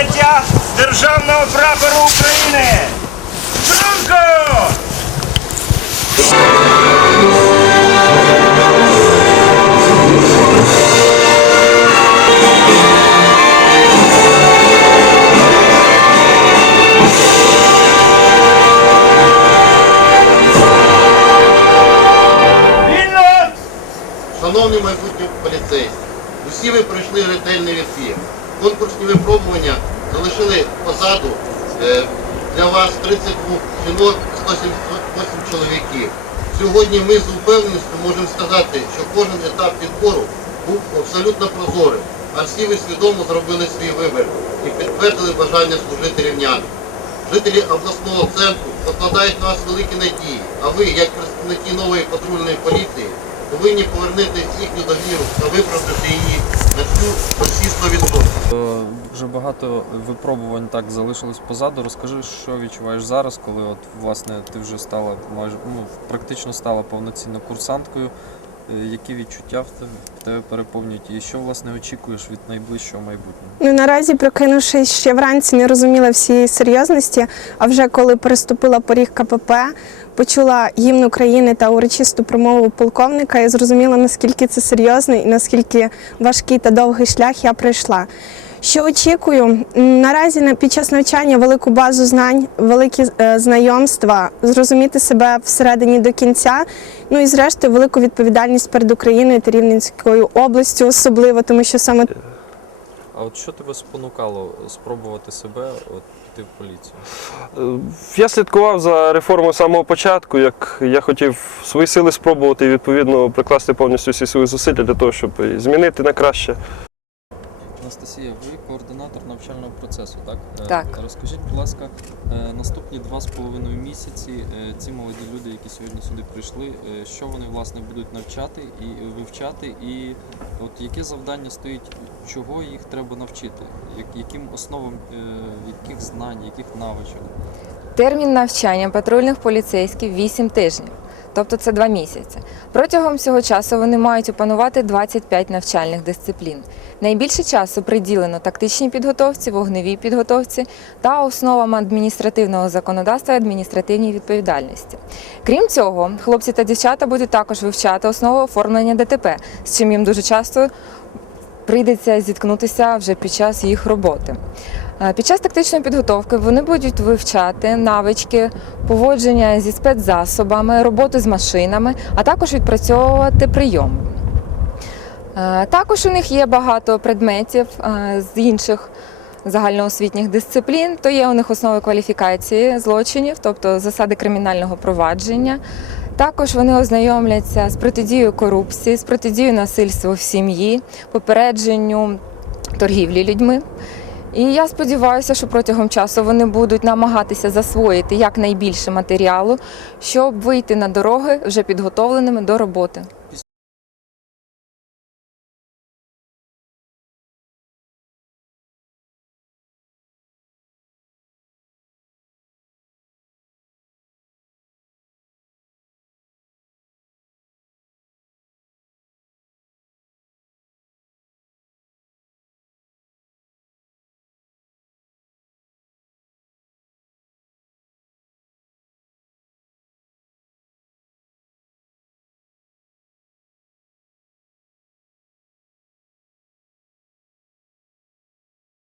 підняття державного прапору України. Струнко! Шановні майбутні поліцейські, усі ви пройшли ретельний відбір. Конкурсні випробування залишили позаду е, для вас 32 жінок, 178 чоловіків. Сьогодні ми з упевненістю можемо сказати, що кожен етап відбору був абсолютно прозорим, а всі ви свідомо зробили свій вибір і підтвердили бажання служити рівнянам. Жителі обласного центру покладають на вас великі надії, а ви, як представники нової патрульної поліції, повинні повернути їхню довіру та виправдати її на всю на всі 100%. Вже багато випробувань так залишилось позаду. Розкажи, що відчуваєш зараз, коли от власне ти вже стала майже ну, практично стала повноцінною курсанткою. Е, Які відчуття в тебе, переповнюють, і що власне очікуєш від найближчого майбутнього? Ну наразі, прокинувшись ще вранці, не розуміла всієї серйозності. А вже коли переступила поріг КПП, почула гімн України та урочисту промову полковника, і зрозуміла, наскільки це серйозно і наскільки важкий та довгий шлях я пройшла. Що очікую? Наразі під час навчання велику базу знань, великі е, знайомства, зрозуміти себе всередині до кінця. Ну і зрештою велику відповідальність перед Україною та Рівненською областю, особливо, тому що саме А от що тебе спонукало спробувати себе от піти в поліцію? Е, Я слідкував за реформою з самого початку, як я хотів свої сили спробувати і відповідно прикласти повністю всі свої зусилля для того, щоб змінити на краще. Анастасія, ви координатор навчального процесу, так? Е, Так. Розкажіть, будь ласка, е, наступні два з половиною місяці е, ці молоді люди, які сьогодні сюди прийшли, що вони власне будуть навчати і вивчати, і от яке завдання стоїть, чого їх треба навчити, яким основам яких знань, яких навичок? Термін навчання патрульних поліцейських 8 тижнів, тобто це 2 місяці. Протягом цього часу вони мають опанувати 25 навчальних дисциплін. Найбільше часу приділено тактичній підготовці, вогневій підготовці та основам адміністративного законодавства і адміністративній відповідальності. Крім цього, хлопці та дівчата будуть також вивчати основи оформлення ДТП, з чим їм дуже часто прийдеться зіткнутися вже під час їх роботи. Е, Під час тактичної підготовки вони будуть вивчати навички поводження зі спецзасобами, роботи з машинами, а також відпрацьовувати прийоми. Е, Також у них є багато предметів е, з інших загальноосвітніх дисциплін. То є у них основи кваліфікації злочинів, тобто засади кримінального провадження. Також вони ознайомляться з протидією корупції, з протидією насильству в сім'ї, попередженню торгівлі людьми. І я сподіваюся, що протягом часу вони будуть намагатися засвоїти якнайбільше матеріалу, щоб вийти на дороги вже підготовленими до роботи.